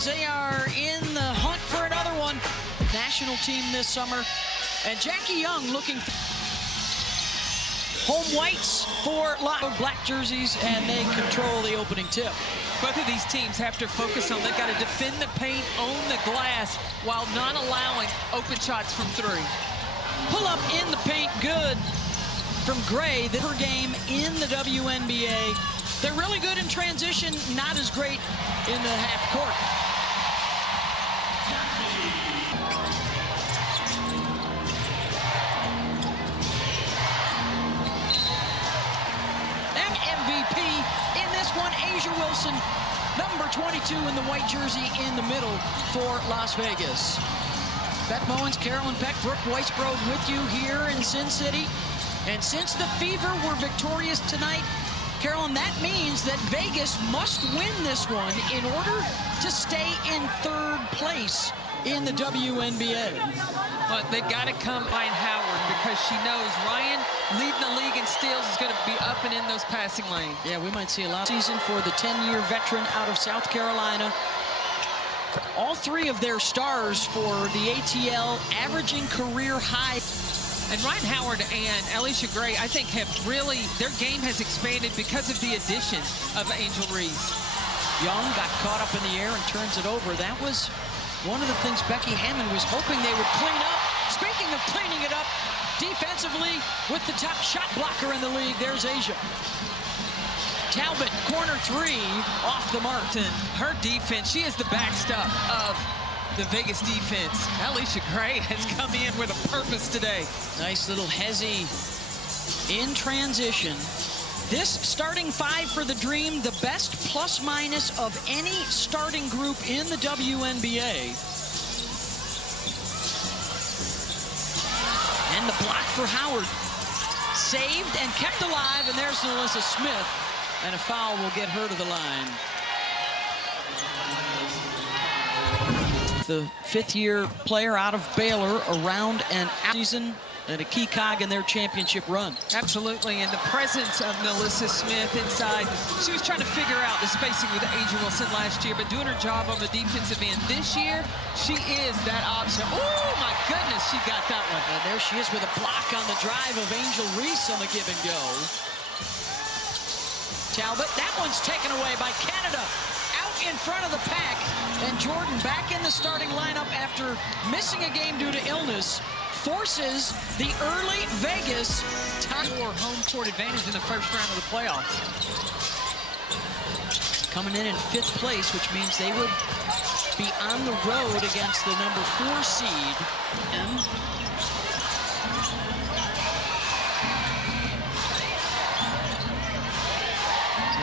Eagles, they are in the hunt for another one. National team this summer. And Jackie Young looking for home whites for black jerseys, and they control the opening tip. Both of these teams have to focus on, they've got to defend the paint, own the glass, while not allowing open shots from three. Pull up in the paint, good from Gray. Per game in the WNBA. They're really good in transition, not as great in the half court. MVP in this one, Asia Wilson, number 22 in the white jersey in the middle for Las Vegas. Beth Mowins, Carolyn Peck, Brooke Weisbrod with you here in Sin City. And since the Fever were victorious tonight, Carolyn, that means that Vegas must win this one in order to stay in third place in the WNBA. But they've got to come behind Howard, because she knows Ryan leading the league in steals is going to be up and in those passing lanes. Yeah, we might see a lot of season for the 10-year veteran out of South Carolina. All three of their stars for the ATL averaging career high. And Ryan Howard and Alicia Gray, I think, have really, their game has expanded because of the addition of Angel Reese. Young got caught up in the air and turns it over. That was one of the things Becky Hammond was hoping they would clean up. Speaking of cleaning it up, defensively with the top shot blocker in the league, there's Asia. Talbot, corner three, off the mark. Her defense, she is the backstop of the Vegas defense. Alicia Gray has come in with a purpose today. Nice little hezzy in transition. This starting five for the Dream, the best plus-minus of any starting group in the WNBA. And the block for Howard. Saved and kept alive, and there's Melissa Smith. And a foul will get her to the line. The fifth-year player out of Baylor, around an season and a key cog in their championship run. Absolutely, and the presence of Melissa Smith inside. She was trying to figure out the spacing with Asia Wilson last year, but doing her job on the defensive end this year, she is that option. Oh, my goodness, she got that one. And there she is with a block on the drive of Angel Reese on the give and go. Talbot, that one's taken away by Canada. Out in front of the pack, and Jordan back in the starting lineup after missing a game due to illness. Forces the early Vegas time for home court advantage in the first round of the playoffs. Coming in fifth place, which means they would be on the road against the number 4 seed.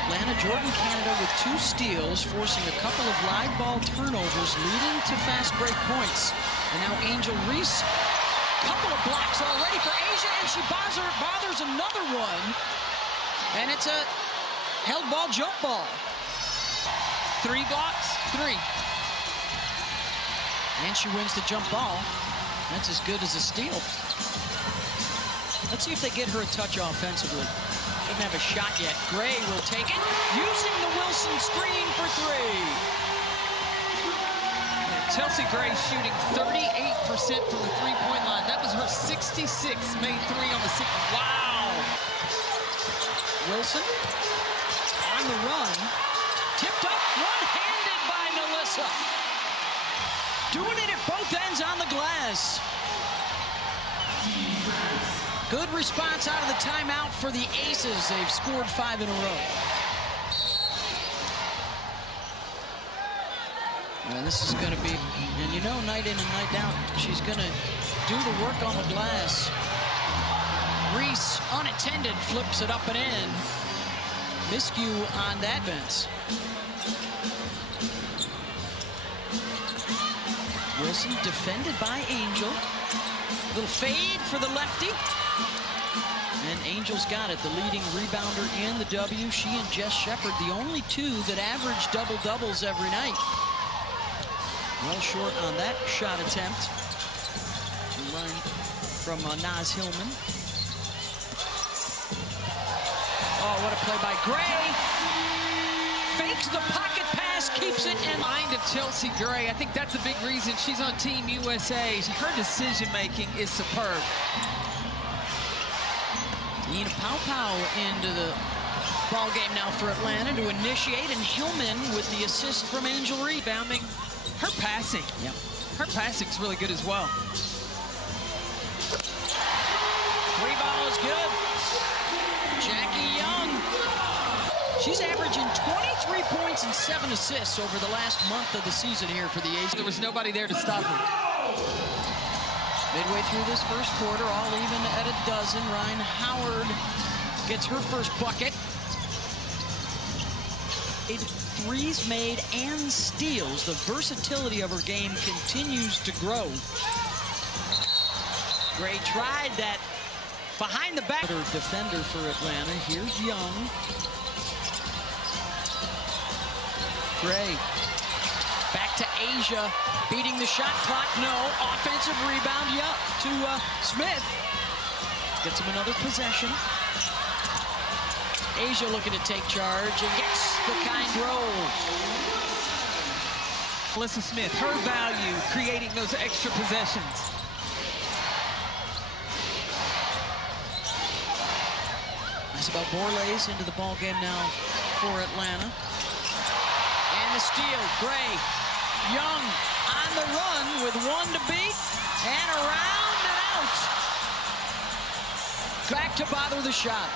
Atlanta, Jordan, Canada with 2 steals, forcing a couple of live ball turnovers, leading to fast break points. And now Angel Reese. Couple of blocks already for Asia, and she bothers another one. And it's a held ball, jump ball. 3 blocks, 3. And she wins the jump ball. That's as good as a steal. Let's see if they get her a touch offensively. Doesn't have a shot yet. Gray will take it, using the Wilson screen for 3. Chelsea Gray shooting 38% from the three-point line. That was her 66th made 3 on the season. Wow. Wilson on the run. Tipped up, one-handed by Melissa. Doing it at both ends on the glass. Good response out of the timeout for the Aces. They've scored 5 in a row. And this is going to be, and you know, night in and night out, she's going to do the work on the glass. Reese, unattended, flips it up and in. Miscue on that bench. Wilson defended by Angel. Little fade for the lefty. And Angel's got it, the leading rebounder in the W. She and Jess Shepard, the only 2 that average double-doubles every night. Well short on that shot attempt. Line from Naz Hillman. Oh, what a play by Gray. Fakes the pocket pass Reese keeps it and Mind of Chelsea Gray. I think that's a big reason she's on Team USA. Her decision-making is superb. Nina Pau into the ball game now for Atlanta to initiate, and Hillman with the assist from Angel Reese. Rebounding. Her passing. Yep. Her passing's really good as well. Three ball is good. Jackie Young. She's averaging 23 points and 7 assists over the last month of the season here for the A's. There was nobody there to stop her. Midway through this first quarter, all even at a dozen. Ryan Howard gets her first bucket. Threes made and steals. The versatility of her game continues to grow. Gray tried that behind the back. Defender for Atlanta. Here's Young. Gray. Back to Asia. Beating the shot clock. No. Offensive rebound. Yeah. To Smith. Gets him another possession. Asia looking to take charge and gets the kind roll. Melissa Smith, her value, creating those extra possessions. Nice about Borlase into the ball game now for Atlanta. And the steal, Gray. Young on the run with one to beat. And around and out. Back to bother the shot.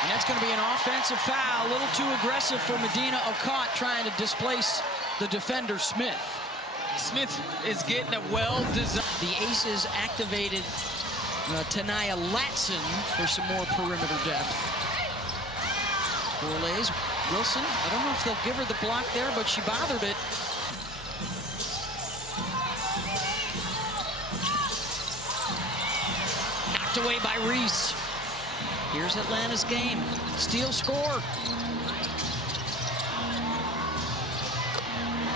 And that's going to be an offensive foul. A little too aggressive for Medina Okot, trying to displace the defender, Smith. Smith is getting a well-designed. The Aces activated Tanaya Latson for some more perimeter depth. Borlase, Wilson. I don't know if they'll give her the block there, but she bothered it. Knocked away by Reese. Here's Atlanta's game. Steal score.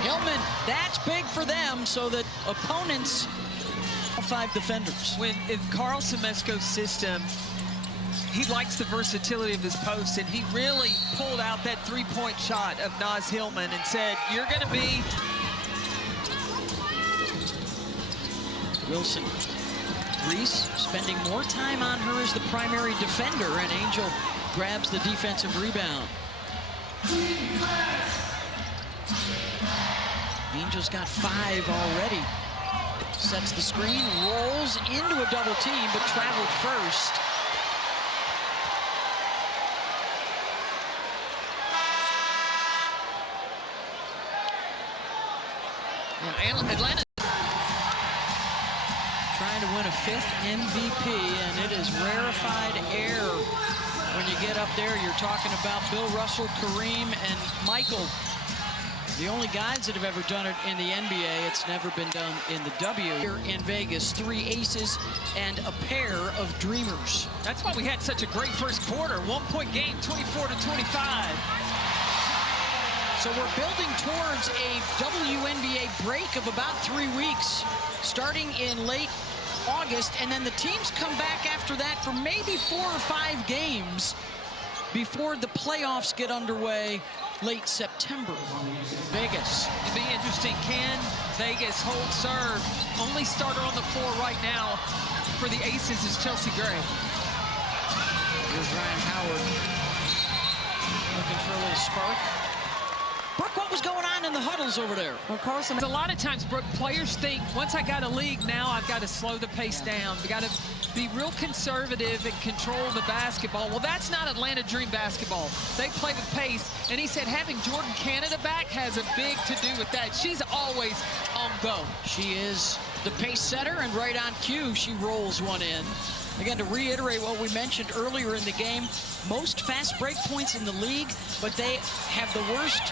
Hillman, that's big for them, so that opponents, 5 defenders. In Carl Semesco's system, he likes the versatility of his post, and he really pulled out that three-point shot of Naz Hillman and said, you're going to be... Wilson. Reese spending more time on her as the primary defender, and Angel grabs the defensive rebound. Angel's got 5 already. Sets the screen, rolls into a double team, but traveled first. Atlanta trying to win a 5th MVP, and it is rarefied air when you get up there. You're talking about Bill Russell, Kareem, and Michael. The only guys that have ever done it in the NBA. It's never been done in the W. Here in Vegas, 3 aces and a pair of dreamers. That's why we had such a great first quarter. 1-point game, 24-25. So we're building towards a WNBA break of about 3 weeks, starting in late August, and then the teams come back after that for maybe 4 or 5 games before the playoffs get underway late September. Vegas. It'd be interesting. Can Vegas hold serve? Only starter on the floor right now for the Aces is Chelsea Gray. Here's Ryan Howard looking for a little spark. Brooke, what was going on in the huddles over there? Well, Carson, a lot of times, Brooke, players think, once I got a league, now I've got to slow the pace down. We got to be real conservative and control the basketball. Well, that's not Atlanta Dream basketball. They play with pace, and he said having Jordan Canada back has a big to do with that. She's always on go. She is the pace setter, and right on cue, she rolls one in. Again, to reiterate what we mentioned earlier in the game, most fast break points in the league, but they have the worst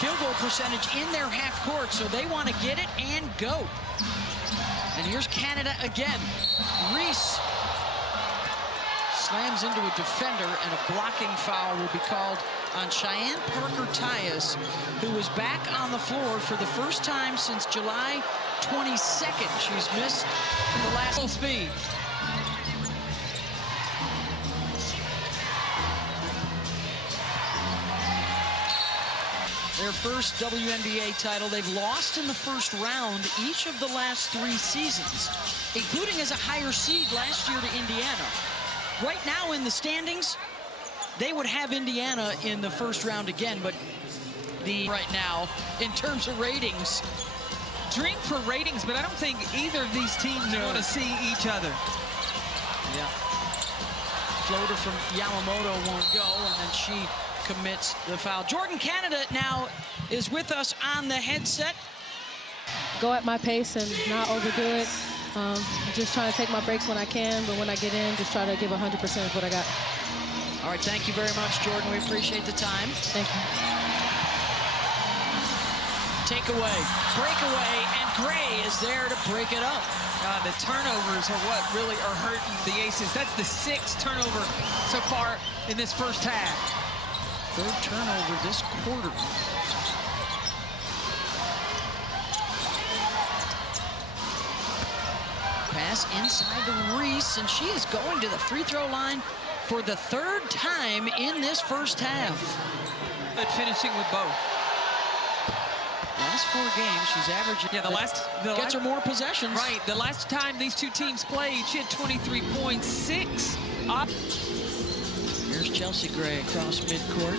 field goal percentage in their half court, so they want to get it and go. And here's Canada again. Reese slams into a defender, and a blocking foul will be called on Cheyenne Parker-Tyus, who is back on the floor for the first time since July 22nd. She's missed the last full speed. their first WNBA title. They've lost in the first round each of the last 3 seasons, including as a higher seed last year to Indiana. Right now in the standings, they would have Indiana in the first round again, but right now, in terms of ratings. Drink for ratings, but I don't think either of these teams want to see each other. Yeah. Floater from Yamamoto won't go, and then she commits the foul. Jordan Canada now is with us on the headset. Go at my pace and not overdo it. Just trying to take my breaks when I can, but when I get in, just try to give 100% of what I got. All right, thank you very much, Jordan. We appreciate the time. Thank you. Takeaway, breakaway, and Gray is there to break it up. The turnovers are what really are hurting the Aces. That's the 6th turnover so far in this first half. 3rd turnover this quarter. Pass inside to Reese, and she is going to the free throw line for the 3rd time in this first half. But finishing with both. Last 4 games, she's averaging. Yeah, gets her more possessions. Right. The last time these 2 teams played, she had 23.6. Here's Chelsea Gray across midcourt.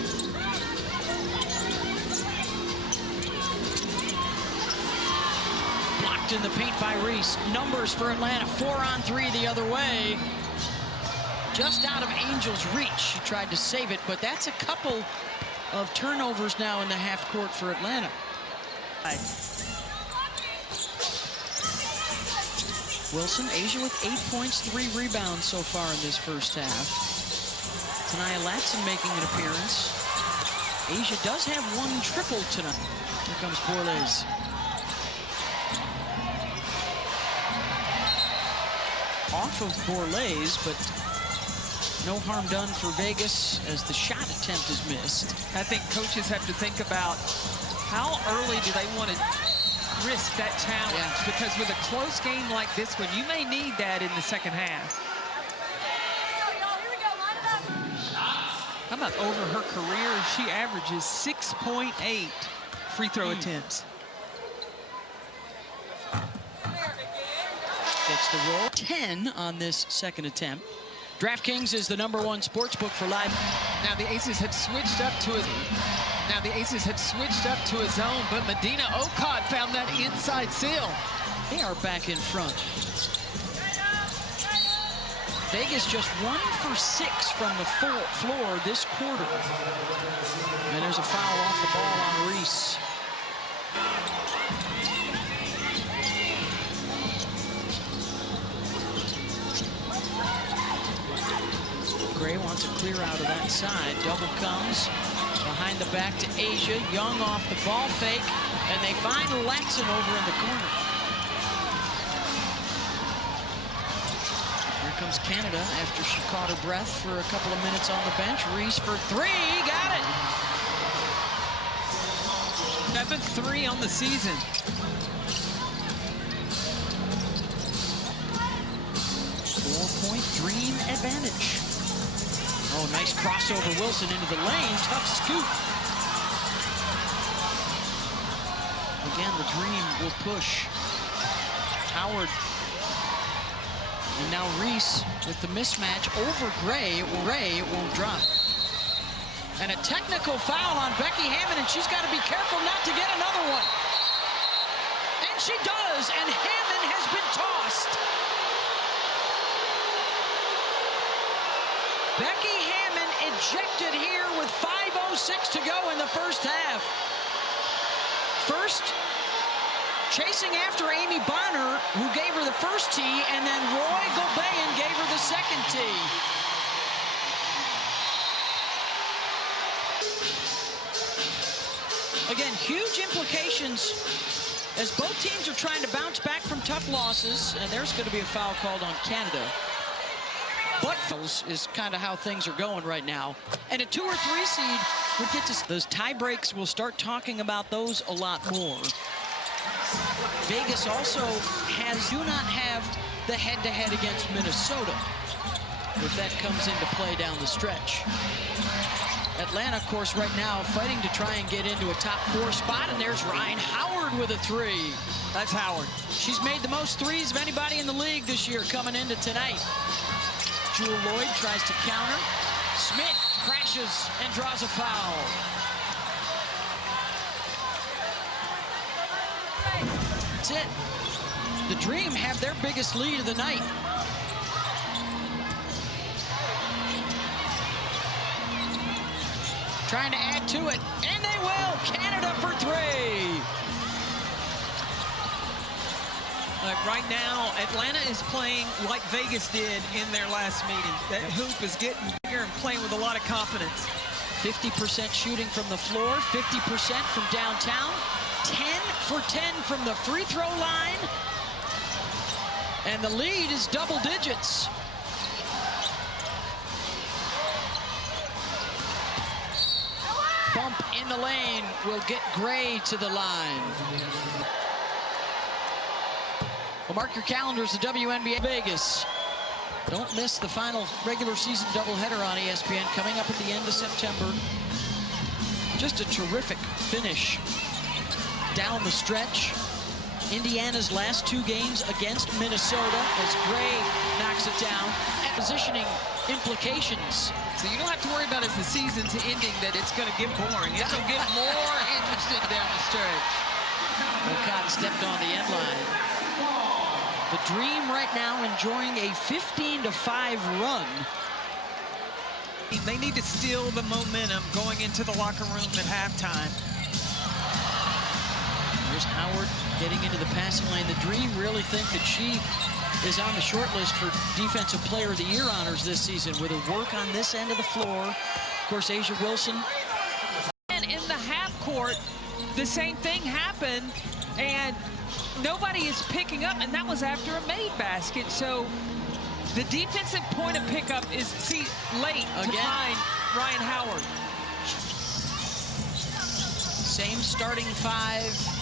Blocked in the paint by Reese. Numbers for Atlanta, 4 on 3 the other way. Just out of Angel's reach. She tried to save it, but that's a couple of turnovers now in the half court for Atlanta. Wilson, Asia with 8 points, 3 rebounds so far in this first half. Tania Latson making an appearance. Asia does have 1 triple tonight. Here comes Borlase. Off of Borlase, but no harm done for Vegas as the shot attempt is missed. I think coaches have to think about how early do they want to risk that challenge? Yeah. Because with a close game like this one, you may need that in the second half. How about over her career? She averages 6.8 free throw attempts. Gets the roll. 10 on this second attempt. DraftKings is the #1 sportsbook for live. Now the Aces have switched up to a zone, but Medina Okot found that inside seal. They are back in front. Vegas just 1 for 6 from the floor this quarter. And there's a foul off the ball on Reese. Gray wants to clear out of that side. Double comes behind the back to Asia. Young off the ball fake, and they find Latson over in the corner. Here comes Canada after she caught her breath for a couple of minutes on the bench. Reese for 3, got it. 7th 3 on the season. Four-point Dream advantage. Oh, nice crossover, Wilson into the lane. Tough scoop. Again, the Dream will push. Howard. And now Reese with the mismatch over Gray. It won't drop. And a technical foul on Becky Hammond, and she's got to be careful not to get another one. And she does, and Hammond has been tossed. Becky Hammond ejected here with 5:06 to go in the first half. First, chasing after Amy Bonner, who gave her the first tee, and then Roy Gobayan gave her the second tee. Again, huge implications as both teams are trying to bounce back from tough losses, and there's going to be a foul called on Canada. But is kind of how things are going right now. And a 2 or 3 seed would get to those tie breaks. We'll start talking about those a lot more. Vegas also do not have the head-to-head against Minnesota, if that comes into play down the stretch. Atlanta, of course, right now fighting to try and get into a top 4 spot, and there's Ryan Howard with a 3. That's Howard. She's made the most threes of anybody in the league this year coming into tonight. Jewel Lloyd tries to counter. Smith crashes and draws a foul. That's it. The Dream have their biggest lead of the night. Trying to add to it, and they will. Canada for 3. Right now, Atlanta is playing like Vegas did in their last meeting. That hoop is getting bigger and playing with a lot of confidence. 50% shooting from the floor, 50% from downtown, 10 for 10 from the free throw line, and the lead is double digits. Bump in the lane will get Gray to the line. Well, mark your calendars, the WNBA Vegas. Don't miss the final regular season doubleheader on ESPN coming up at the end of September. Just a terrific finish down the stretch. Indiana's last 2 games against Minnesota as Gray knocks it down. And positioning implications. So you don't have to worry about as the season's ending that it's going to get boring. It's going to get more interesting down the stretch. Cotton stepped on the end line. The Dream right now enjoying a 15-5 run. They need to steal the momentum going into the locker room at halftime. There's Howard getting into the passing lane. The Dream really think that she is on the short list for Defensive Player of the Year honors this season with her work on this end of the floor. Of course, Asia Wilson. And in the half court, the same thing happened, and nobody is picking up, and that was after a made basket. So the defensive point of pickup is, late again to find Ryan Howard. Same starting 5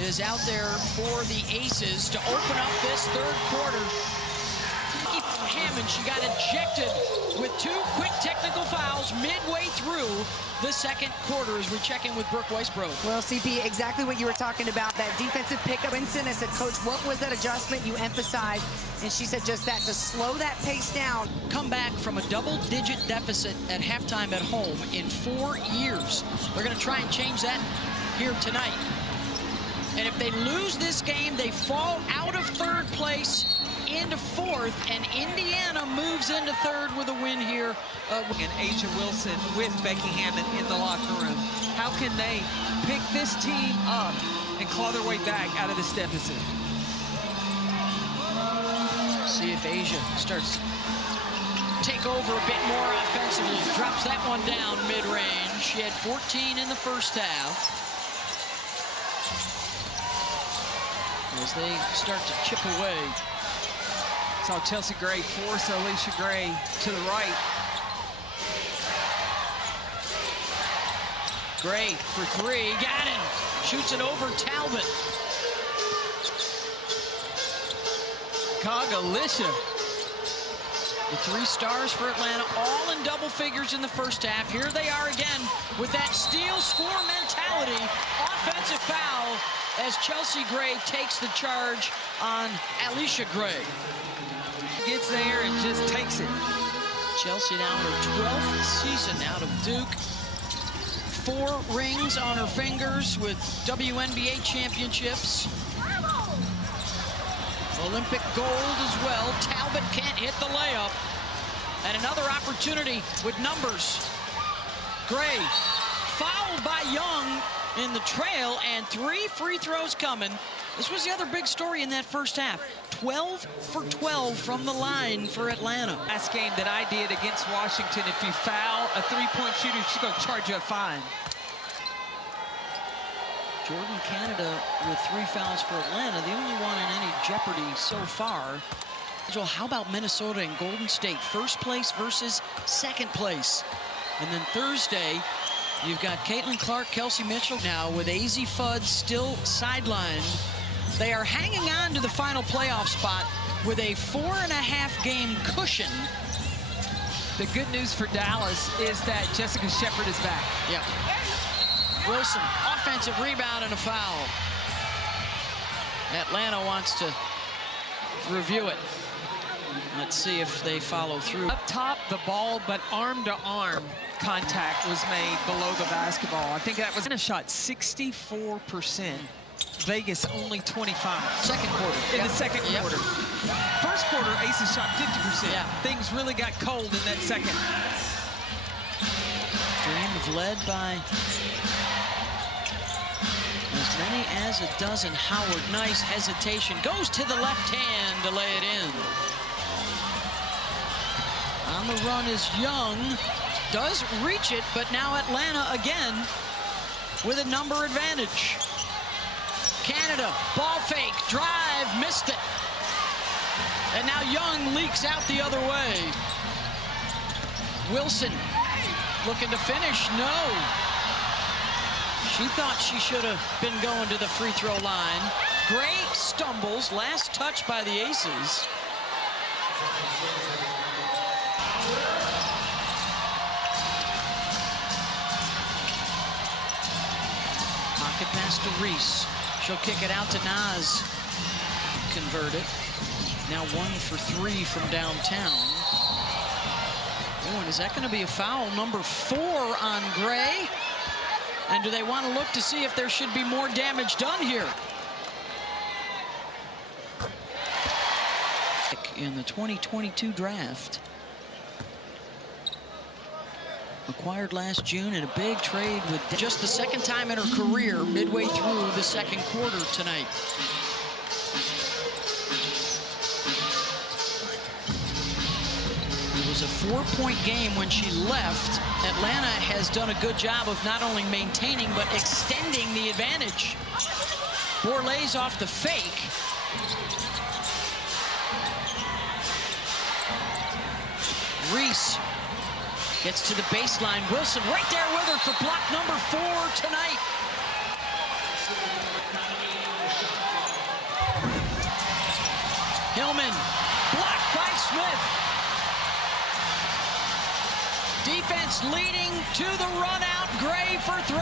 is out there for the Aces to open up this 3rd quarter. Hammond, she got ejected with 2 quick technical fouls midway through the 2nd quarter as we check in with Brooke Weisbrod. Well, CP, exactly what you were talking about, that defensive pickup. Vincent, I said, Coach, what was that adjustment you emphasized? And she said just that, to slow that pace down. Come back from a double-digit deficit at halftime at home in 4 years. They're going to try and change that here tonight. And if they lose this game, they fall out of 3rd place into 4th, and Indiana moves into 3rd with a win here. And Asia Wilson with Becky Hammond in the locker room. How can they pick this team up and claw their way back out of this deficit? See if Asia starts to take over a bit more offensively. Drops that one down mid-range. She had 14 in the first half. As they start to chip away. Saw Chelsea Gray force Alicia Gray to the right. Gray for 3, got it. Shoots it over Talbot. Alicia. The 3 stars for Atlanta, all in double figures in the first half. Here they are again with that steal score mentality. Offensive foul as Chelsea Gray takes the charge on Alicia Gray. Gets there and just takes it. Chelsea now in her 12th season out of Duke. 4 rings on her fingers with WNBA championships. Olympic gold as well. Talbot can't hit the layup. And another opportunity with numbers. Gray fouled by Young in the trail, and 3 free throws coming. This was the other big story in that first half. 12 for 12 from the line for Atlanta. Last game that I did against Washington, if you foul a 3-point shooter, she's going to charge you a fine. Jordan Canada with 3 fouls for Atlanta, the only one in any jeopardy so far. Joel, how about Minnesota and Golden State? 1st place versus 2nd place. And then Thursday, you've got Caitlin Clark, Kelsey Mitchell. Now with AZ Fudd still sidelined, they are hanging on to the final playoff spot with a 4.5 game cushion. The good news for Dallas is that Jessica Shepard is back. Yeah. Wilson, offensive rebound and a foul. Atlanta wants to review it. Let's see if they follow through. Up top, the ball, but arm-to-arm contact was made below the basketball. I think that was in a shot 64%. Vegas only 25. Second quarter. In the second quarter. First quarter, Aces shot 50%. Yeah. Things really got cold in that second. Dream led by as many as a dozen. Howard, nice hesitation. Goes to the left hand to lay it in. On the run is Young. Does reach it, but now Atlanta again with a number advantage. Canada, ball fake, drive, missed it. And now Young leaks out the other way. Wilson looking to finish, no. She thought she should have been going to the free throw line. Gray stumbles, last touch by the Aces. Pocket pass to Reese. She'll kick it out to Naz. Convert it. Now 1 for 3 from downtown. Oh, and is that going to be a foul? Number 4 on Gray. And do they want to look to see if there should be more damage done here? In the 2022 draft. Acquired last June in a big trade with just the second time in her career midway through the second quarter tonight. It was a 4-point game when she left. Atlanta has done a good job of not only maintaining but extending the advantage. Borlase off the fake. Reese gets to the baseline. Wilson right there with her for block number 4 tonight. Hillman, blocked by Smith. Defense leading to the run out. Gray for 3.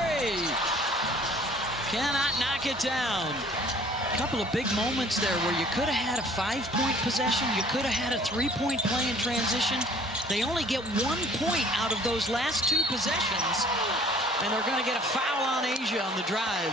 Cannot knock it down. A couple of big moments there where you could have had a 5-point possession. You could have had a 3-point play in transition. They only get 1 point out of those last 2 possessions, and they're going to get a foul on Asia on the drive.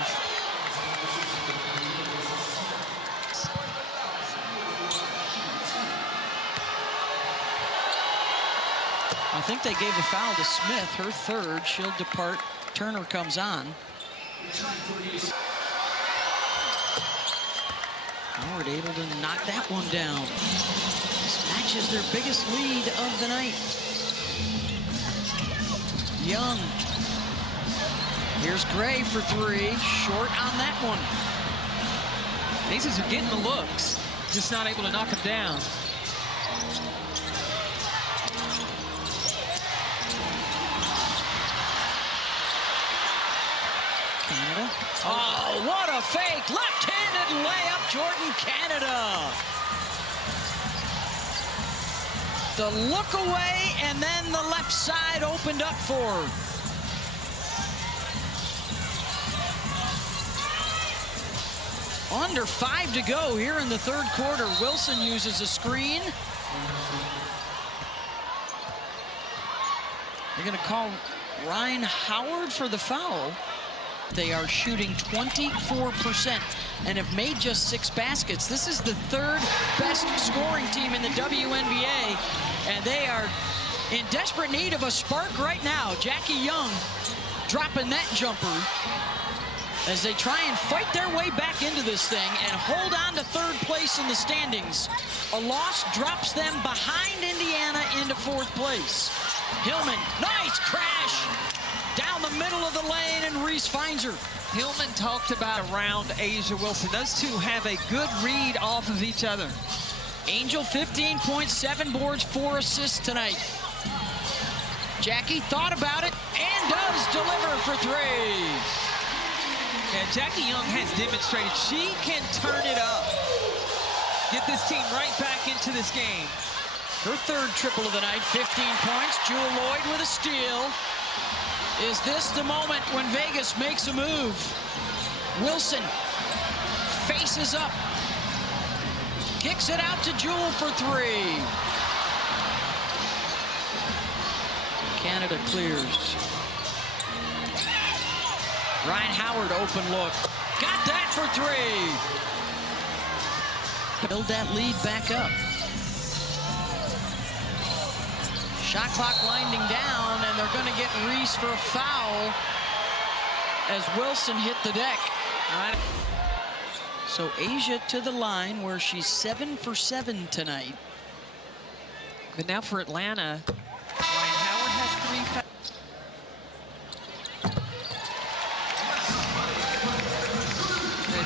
I think they gave a foul to Smith, her 3rd. She'll depart. Turner comes on. Howard able to knock that one down. This matches their biggest lead of the night. Young. Here's Gray for 3. Short on that one. Aces are getting the looks, just not able to knock them down. Canada. Oh, what a fake. Left-handed layup, Jordan Canada. The look away, and then the left side opened up for her. Under 5 to go here in the 3rd quarter. Wilson uses a screen. They're going to call Ryan Howard for the foul. They are shooting 24% and have made just 6 baskets. This is the 3rd best scoring team in the WNBA, and they are in desperate need of a spark right now. Jackie Young dropping that jumper as they try and fight their way back into this thing and hold on to 3rd place in the standings. A loss drops them behind Indiana into 4th place. Hillman, nice crash down the middle of the lane, and Reese finds her. Hillman talked about around Asia Wilson. Those two have a good read off of each other. Angel 15 points, 7 boards, 4 assists tonight. Jackie thought about it and does deliver for 3. And Jackie Young has demonstrated she can turn it up. Get this team right back into this game. Her third triple of the night, 15 points. Jewel Lloyd with a steal. Is this the moment when Vegas makes a move? Wilson faces up. Kicks it out to Jewel for three. Canada clears. Ryan Howard, open look. Got that for three. Build that lead back up. Shot clock winding down, and they're going to get Reese for a foul as Wilson hit the deck. So Asia to the line where she's 7 for 7 tonight. But now for Atlanta, Ryan Howard has 3 fouls.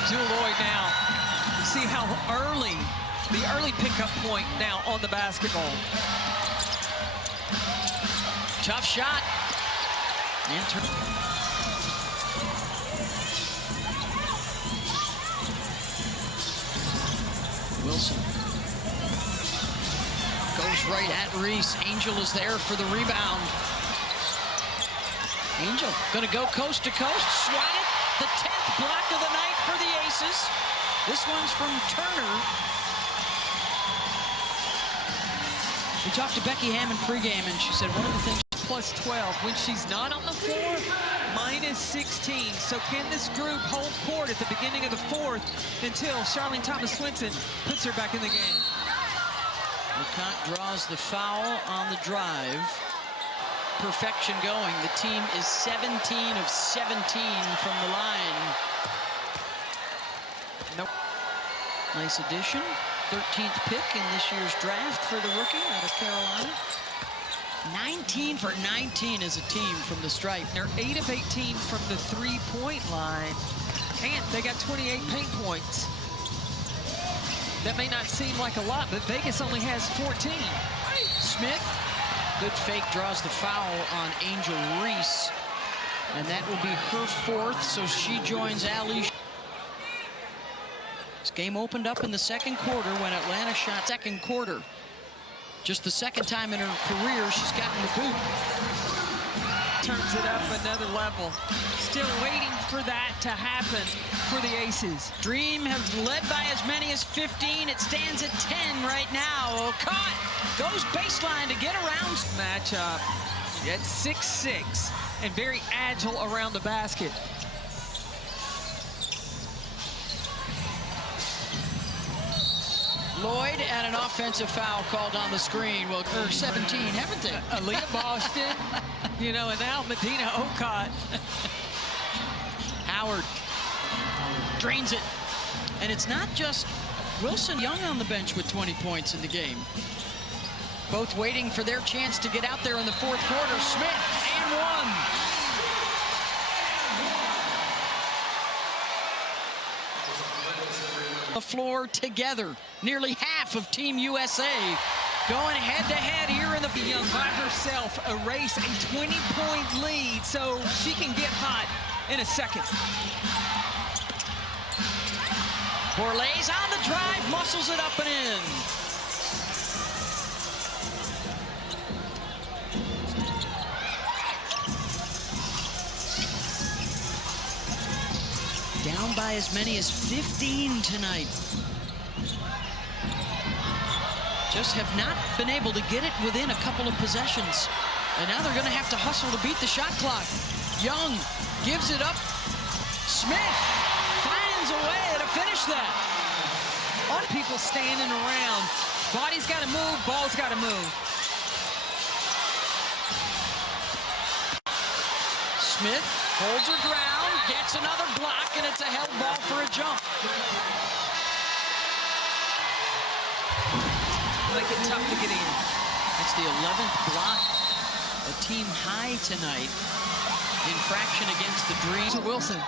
Jewel Lloyd now, you see how early, the early pickup point now on the basketball. Tough shot. And Wilson goes right at Reese. Angel is there for the rebound. Angel gonna go coast to coast, swat it. The 10th block of the night for the Aces. This one's from Turner. We talked to Becky Hammond pregame, and she said one of the things. Plus 12. When she's not on the floor, minus 16. So can this group hold court at the beginning of the fourth until Charlene Thomas-Swinton puts her back in the game? LeConte draws the foul on the drive. Perfection going. The team is 17 of 17 from the line. Nope. Nice addition. 13th pick in this year's draft for the rookie out of Carolina. 19 for 19 as a team from the stripe. They're 8 of 18 from the three-point line, and they got 28 paint points. That may not seem like a lot, but Vegas only has 14. Smith, good fake, draws the foul on Angel Reese, and that will be her 4th, so she joins Ali. This game opened up in the second quarter when Atlanta shot second quarter. Just the second time in her career she's gotten the boot. Turns it up another level. Still waiting for that to happen for the Aces. Dream have led by as many as 15. It stands at 10 right now. Caught, goes baseline to get around. Matchup at 6'6" and very agile around the basket. Lloyd and an offensive foul called on the screen. Well, 17, haven't they? Aaliyah Boston, you know, and now Medina Okot. Howard drains it. And it's not just Wilson Young on the bench with 20 points in the game. Both waiting for their chance to get out there in the fourth quarter. Smith and one. The floor together. Nearly half of Team USA going head-to-head here in the... Young by herself erase a 20-point lead so she can get hot in a second. Borlase on the drive, muscles it up and in. Down by as many as 15 tonight. Just have not been able to get it within a couple of possessions. And now they're going to have to hustle to beat the shot clock. Young gives it up. Smith finds a way to finish that. All people standing around. Body's got to move, ball's got to move. Smith holds her ground, gets another block, and it's a held ball for a jump. Make it tough to get in. It's the 11th block, a team high tonight. Infraction against the Dream. To Wilson.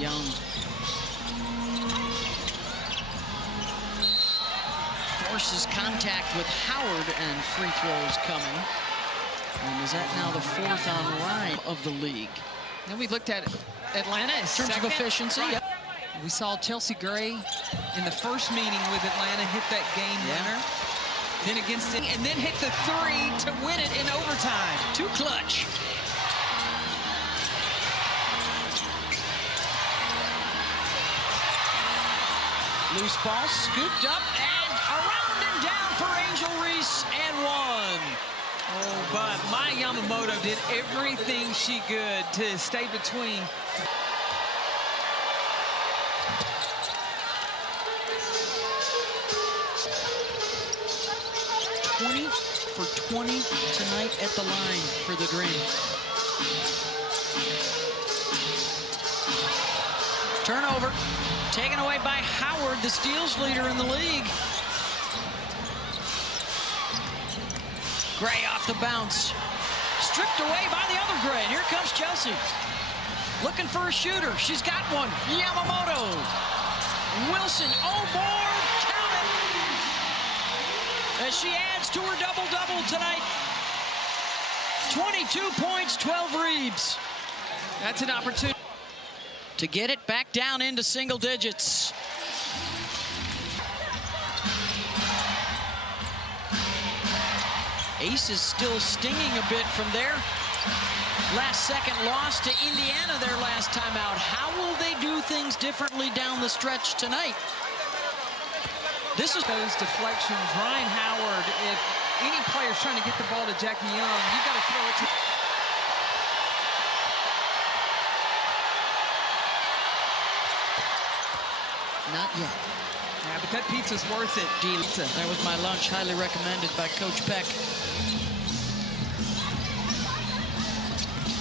Young. Forces contact with Howard, and free throws coming. And is that now the 4th on Ryan of the league? Then we looked at Atlanta as In terms second. of efficiency, yep. We saw Chelsea Gray in the first meeting with Atlanta hit that game winner. Then against it, and then hit the three to win it in overtime. Too clutch. Loose ball scooped up and around and down for Angel Reese and one. Oh, but Maya Yamamoto did everything she could to stay between. 20 for 20 tonight at the line for the Green. Turnover taken away by Howard, the steals leader in the league. Gray off the bounce. Stripped away by the other Gray. And here comes Chelsea. Looking for a shooter. She's got one. Yamamoto. Wilson. Oh, board. Count it. As she adds to her double-double tonight. 22 points, 12 rebounds. That's an opportunity To get it back down into single digits. Aces still stinging a bit from there. Last second loss to Indiana their last time out. How will they do things differently down the stretch tonight? This is those deflections. Ryan Howard, if any player's trying to get the ball to Jackie Young, you got to throw it to... Not yet. Yeah, but that pizza's worth it. Pizza. That was my lunch, highly recommended by Coach Peck.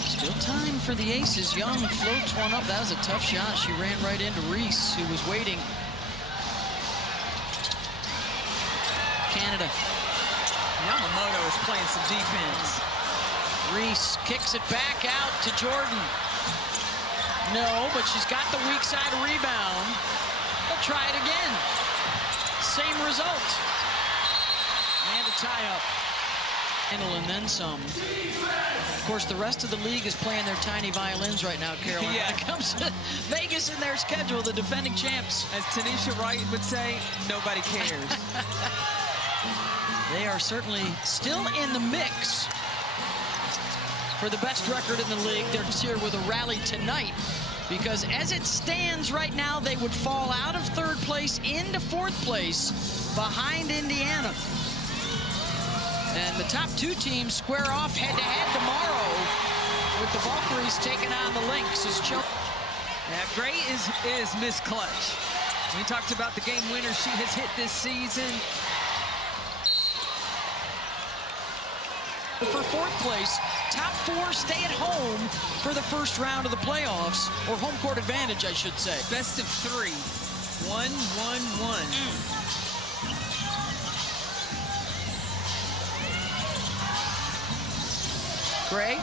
Still time for the Aces. Young floats one up. That was a tough shot. She ran right into Reese, who was waiting. Canada. Yamamoto is playing some defense. Reese kicks it back out to Jordan. No, but she's got the weak side rebound. They'll try it again. Same result. And a tie-up. And then some. Of course, the rest of the league is playing their tiny violins right now, Carolyn. Yeah. When it comes to Vegas in their schedule, the defending champs. As Tanisha Wright would say, nobody cares. They are certainly still in the mix for the best record in the league. They're here with a rally tonight because as it stands right now, they would fall out of third place into fourth place behind Indiana. And the top two teams square off head-to-head tomorrow with the Valkyries taking on the Lynx. Yeah, Gray is Miss Clutch. We talked about the game winner she has hit this season. For fourth place, top four stay at home for the first round of the playoffs, or home court advantage, I should say. Best of three. 1-1-1. Gray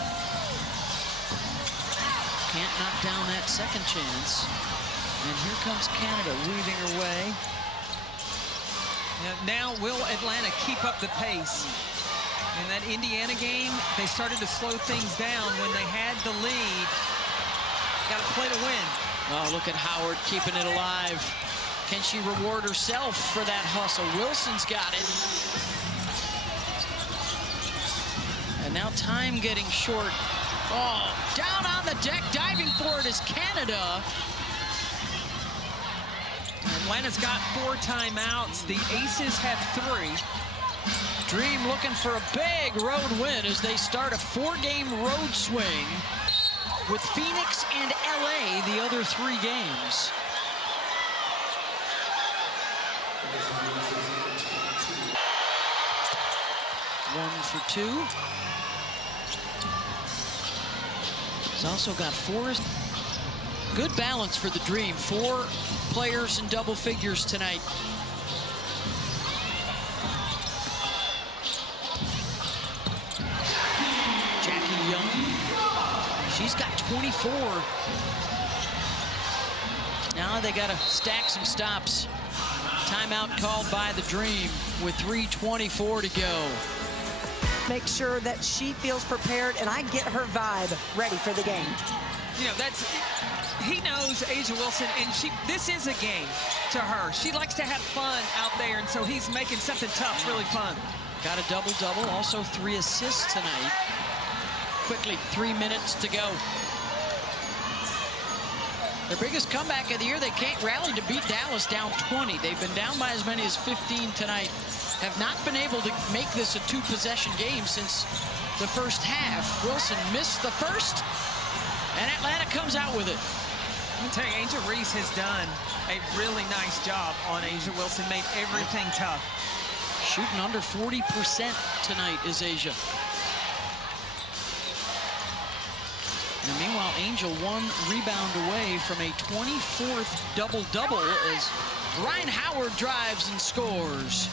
can't knock down that second chance. And here comes Canada weaving her way. Now will Atlanta keep up the pace? In that Indiana game, they started to slow things down when they had the lead. Got to play to win. Oh, look at Howard keeping it alive. Can she reward herself for that hustle? Wilson's got it. And now time getting short. Oh, down on the deck, diving for it is Canada. Atlanta's got 4 timeouts. The Aces have 3. Dream looking for a big road win as they start a 4-game road swing with Phoenix and LA the other 3 games. One for 2. He's also got 4. Good balance for the Dream. 4 players in double figures tonight. Jackie Young. She's got 24. Now they got to stack some stops. Timeout called by the Dream with 3:24 to go. Make sure that she feels prepared, and I get her vibe ready for the game. You know, that's he knows Asia Wilson, and this is a game to her. She likes to have fun out there, and so he's making something tough really fun. Got a double-double, also 3 assists tonight. Quickly, 3 minutes to go. Their biggest comeback of the year, they can't rally to beat Dallas down 20. They've been down by as many as 15 tonight. Have not been able to make this a 2-possession game since the first half. Wilson missed the first, and Atlanta comes out with it. I'm telling you, Angel Reese has done a really nice job on Asia Wilson, made everything tough. Shooting under 40% tonight is Asia. And meanwhile, Angel 1 rebound away from a 24th double-double as Ryan Howard drives and scores.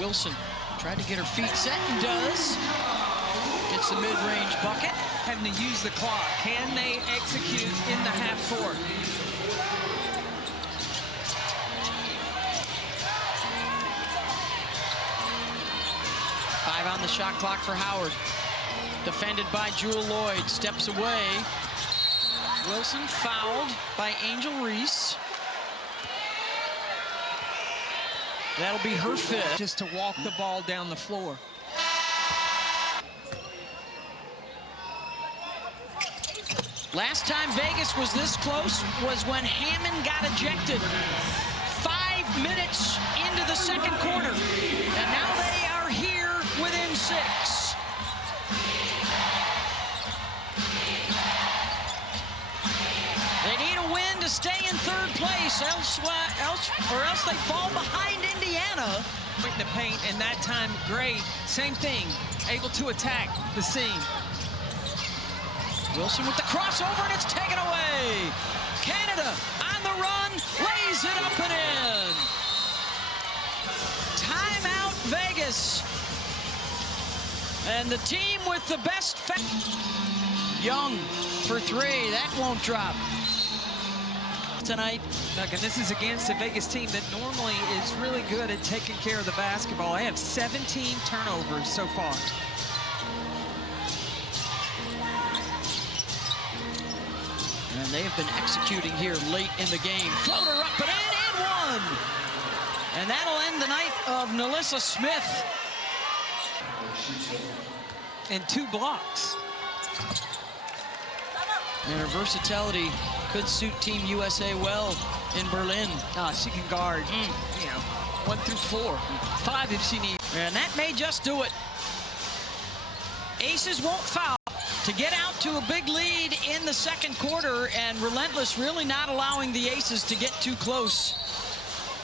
Wilson tried to get her feet set and does. Gets the mid-range bucket. Having to use the clock. Can they execute in the half court? Five on the shot clock for Howard. Defended by Jewel Lloyd. Steps away. Wilson fouled by Angel Reese. That'll be her fifth. Just to walk the ball down the floor. Last time Vegas was this close was when Hammond got ejected. 5 minutes into the second quarter. And now they are here within 6. They need a win to stay in third place, else they fall behind Indiana. In the paint, and that time, Gray, same thing, able to attack the seam. Wilson with the crossover, and it's taken away. Canada on the run, lays it up and in. Timeout, Vegas. And the team with the best. Young for 3, that won't drop. Tonight. Look, and this is against a Vegas team that normally is really good at taking care of the basketball. They have 17 turnovers so far. And they have been executing here late in the game. Floater up and in, and 1. And that'll end the night of Nalissa Smith. And 2 blocks. And her versatility could suit Team USA well in Berlin. She can guard, you know, 1 through 4, 5 if she needs. And that may just do it. Aces won't foul to get out to a big lead in the second quarter, and Relentless really not allowing the Aces to get too close.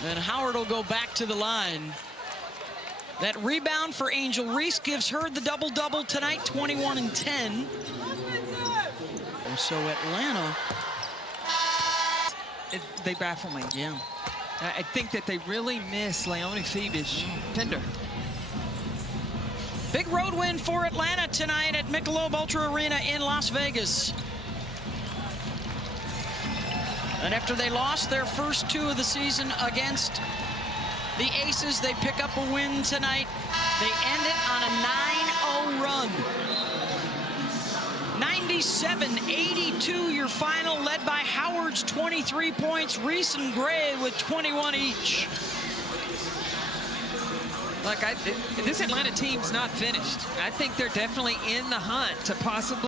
And Howard will go back to the line. That rebound for Angel Reese gives her the double-double tonight, 21 and 10. So Atlanta, they baffle me. Yeah. I think that they really miss Leone Phoebish Pender. Big road win for Atlanta tonight at Michelob Ultra Arena in Las Vegas. And after they lost their first 2 of the season against the Aces, they pick up a win tonight. They end it on a 9-0 run. 97-82 your final, led by Howard's 23 points, Reese and Gray with 21 each. Look, this Atlanta team's not finished. I think they're definitely in the hunt to possibly